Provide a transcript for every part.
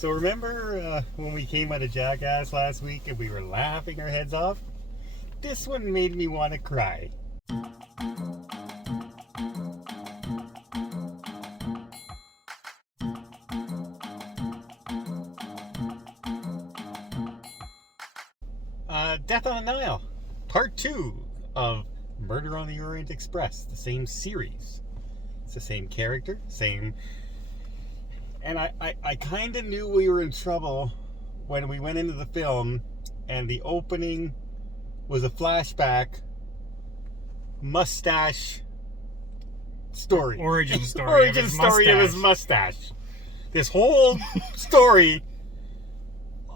So remember when we came out of Jackass last week and we were laughing our heads off? This one made me want to cry. Death on the Nile, Part 2 of Murder on the Orient Express, the same series. It's the same character, same... And I kind of knew we were in trouble when we went into the film and the opening was a flashback mustache story. Origin story. Origin story of his mustache. This whole story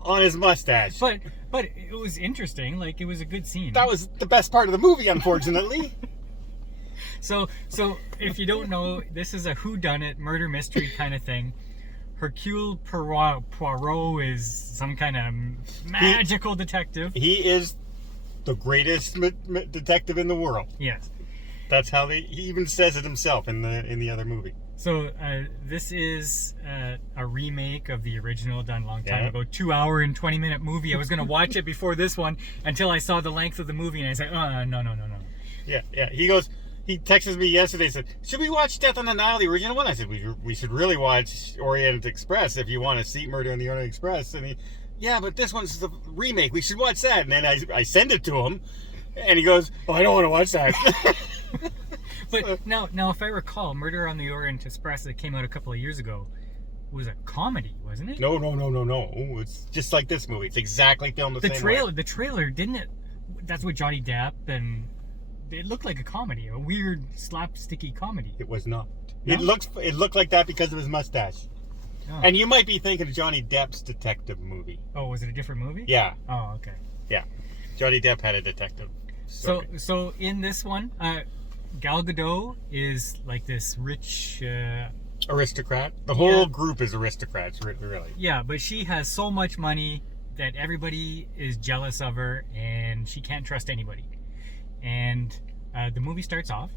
on his mustache. But it was interesting. Like, it was a good scene. That was the best part of the movie, unfortunately. So if you don't know, this is a whodunit murder mystery kind of thing. Hercule Poirot is some kind of magical detective. He is the greatest detective in the world. Yes. That's how he even says it himself in the other movie. So this is a remake of the original done a long time ago. 2 hour and 20-minute movie. I was going to watch it before this one until I saw the length of the movie and I said, no. Yeah. He texted me yesterday and said, should we watch Death on the Nile, the original one? I said, we should really watch Orient Express if you want to see Murder on the Orient Express. And yeah, but this one's the remake. We should watch that. And then I send it to him and he goes, I don't want to watch that. But now, if I recall, Murder on the Orient Express that came out a couple of years ago was a comedy, wasn't it? No. It's just like this movie. It's exactly filmed the same way. The trailer, didn't it? That's what Johnny Depp and... It looked like a comedy, a weird slapsticky comedy. It was not. No? It looked like that because of his mustache. Oh. And you might be thinking of Johnny Depp's detective movie. Oh, was it a different movie? Yeah. Oh, okay. Yeah. Johnny Depp had a detective story. So in this one, Gal Gadot is like this rich... aristocrat. The whole group is aristocrats, really. Yeah, but she has so much money that everybody is jealous of her and she can't trust anybody. And the movie starts off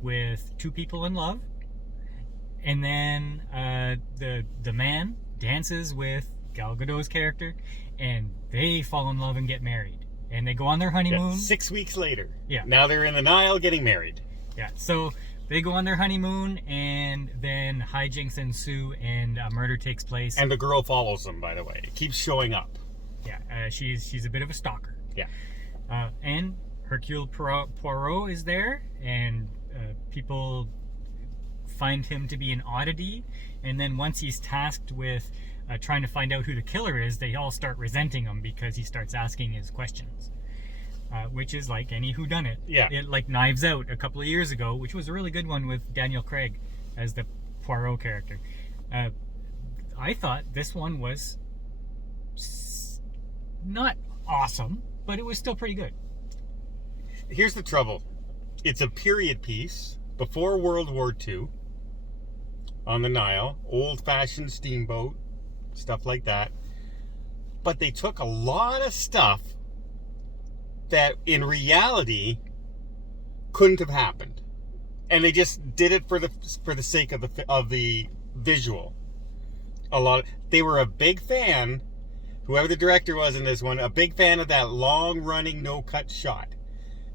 with two people in love, and then the man dances with Gal Gadot's character, and they fall in love and get married, and they go on their honeymoon. Yeah, 6 weeks later. Yeah. Now they're in the Nile getting married. Yeah. So they go on their honeymoon, and then hijinks ensue, and a murder takes place. And the girl follows them, by the way. It keeps showing up. Yeah. She's a bit of a stalker. Yeah. And Hercule Poirot is there, and people find him to be an oddity. And then once he's tasked with trying to find out who the killer is, they all start resenting him because he starts asking his questions, which is like any whodunit. Yeah. Like Knives Out a couple of years ago, which was a really good one with Daniel Craig as the Poirot character. I thought this one was not awesome, but it was still pretty good. Here's the trouble. It's a period piece before World War II on the Nile, old-fashioned steamboat, stuff like that. But they took a lot of stuff that in reality couldn't have happened. And they just did it for the sake of the visual. They were a big fan, whoever the director was in this one, a big fan of that long-running no-cut shot.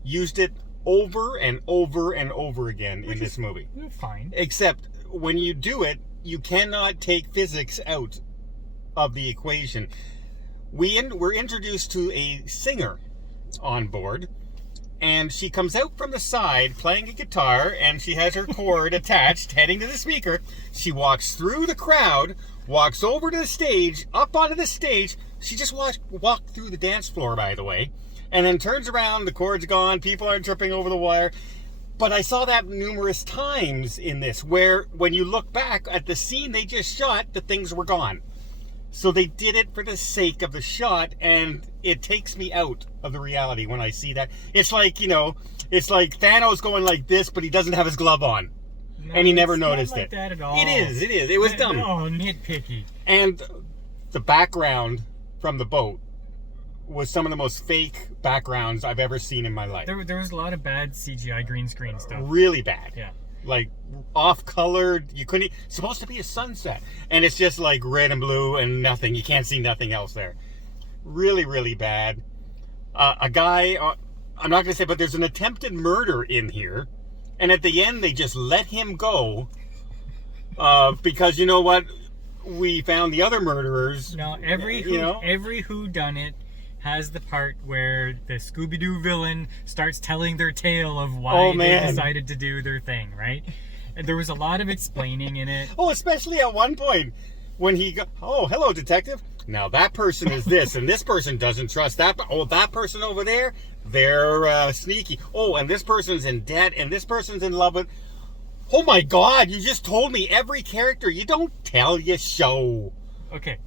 Used it over and over and over again in this movie. Fine. Except when you do it, you cannot take physics out of the equation. We're introduced to a singer on board, and she comes out from the side playing a guitar, and she has her cord attached, heading to the speaker. She walks through the crowd, walks over to the stage, up onto the stage. She just walked through the dance floor, by the way. And then turns around, the cord's gone, people aren't tripping over the wire. But I saw that numerous times in this, where when you look back at the scene they just shot, the things were gone. So they did it for the sake of the shot, and it takes me out of the reality when I see that. It's like, it's like Thanos going like this, but he doesn't have his glove on. No, and he never noticed not like it. That at all. It is. It was dumb. Oh, nitpicky. And the background from the boat was some of the most fake backgrounds I've ever seen in my life. There was a lot of bad CGI green screen stuff. Really bad. Yeah. like off-colored. You couldn't. It's supposed to be a sunset, and it's just like red and blue and nothing. You can't see nothing else there. Really, really bad. A guy. I'm not going to say, but there's an attempted murder in here, and at the end they just let him go because you know what? We found the other murderers. No, every whodunit has the part where the Scooby-Doo villain starts telling their tale of why they decided to do their thing, right? And there was a lot of explaining in it. Oh, especially at one point when he go, oh, hello, detective. Now that person is this, and this person doesn't trust that. Oh, that person over there, they're sneaky. Oh, and this person's in debt, and this person's in love with... Oh my God, you just told me every character. You don't tell, you show. Okay.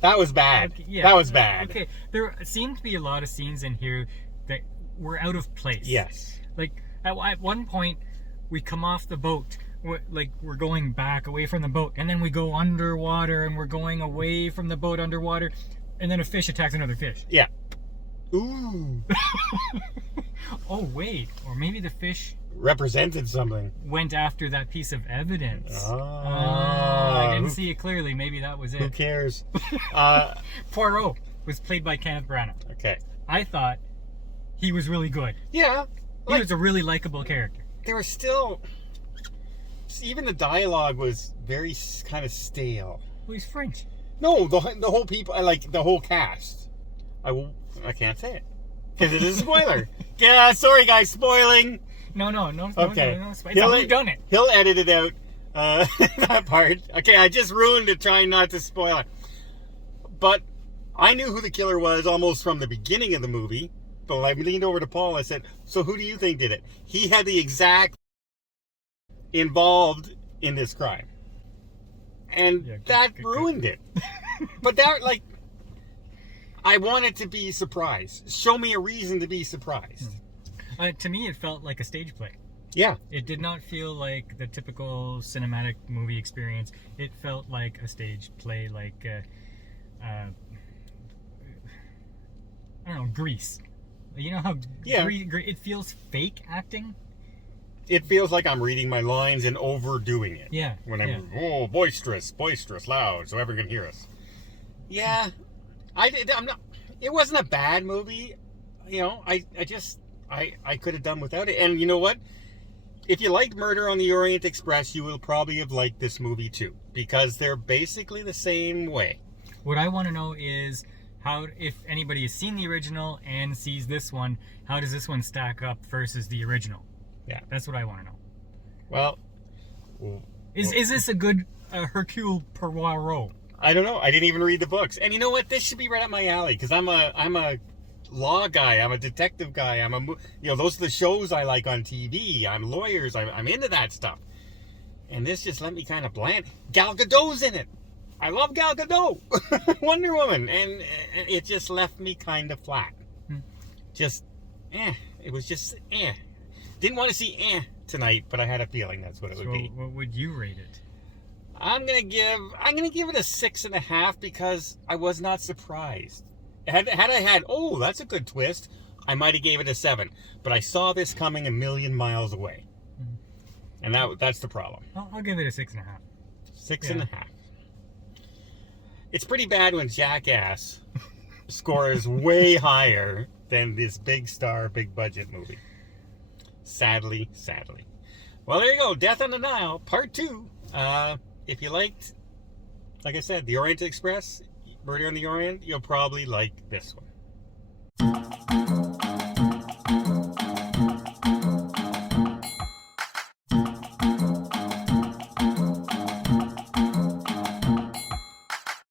That was bad. Okay, yeah. That was bad. Okay, there seemed to be a lot of scenes in here that were out of place. Yes. Like, at one point, we come off the boat. We're going back away from the boat. And then we go underwater, and we're going away from the boat underwater. And then a fish attacks another fish. Yeah. Ooh. Oh, wait. Or maybe the fish... represented something. Went after that piece of evidence. Oh. I didn't see it clearly. Maybe that was it. Who cares? Poirot was played by Kenneth Branagh. Okay. I thought he was really good. Yeah. He was a really likable character. There was still... even the dialogue was very kind of stale. Well, he's French. No, the whole people, like the whole cast. I can't say it because it is a spoiler. Yeah, sorry guys, spoiling. No. Okay. No. It's who done it. He'll edit it out. That part. Okay, I just ruined it trying not to spoil it. But I knew who the killer was almost from the beginning of the movie. But when I leaned over to Paul, I said, "So who do you think did it?" He had the exact involved in this crime, and that ruined it. But that, like, I wanted to be surprised. Show me a reason to be surprised. To me, it felt like a stage play. Yeah. It did not feel like the typical cinematic movie experience. It felt like a stage play, like, I don't know, Grease. You know how it feels fake acting? It feels like I'm reading my lines and overdoing it. Yeah. When I'm, boisterous, loud, so everyone can hear us. Yeah. It wasn't a bad movie. You know, I could have done without it. And you know what? If you liked Murder on the Orient Express, you will probably have liked this movie too. Because they're basically the same way. What I want to know is, how, if anybody has seen the original and sees this one, how does this one stack up versus the original? Yeah. That's what I want to know. Well... Is this a good Hercule Poirot? I don't know. I didn't even read the books. And you know what? This should be right up my alley. Because I'm a law guy. I'm a detective guy. Those are the shows I like on TV. I'm lawyers. I'm into that stuff. And this just let me kind of bland. Gal Gadot's in it. I love Gal Gadot. Wonder Woman. And it just left me kind of flat. Just, It was just, Didn't want to see tonight, but I had a feeling that's what it would be. What would you rate it? I'm gonna give it a 6.5 because I was not surprised. Had I had, oh, that's a good twist, I might have gave it a 7. But I saw this coming a million miles away, and that's the problem. I'll give it a 6.5. 6.5. It's pretty bad when Jackass scores way higher than this big star, big budget movie. Sadly. Well, there you go. Death on the Nile, Part 2. If you liked, like I said, The Orient Express, Murder on the Orient, you'll probably like this one.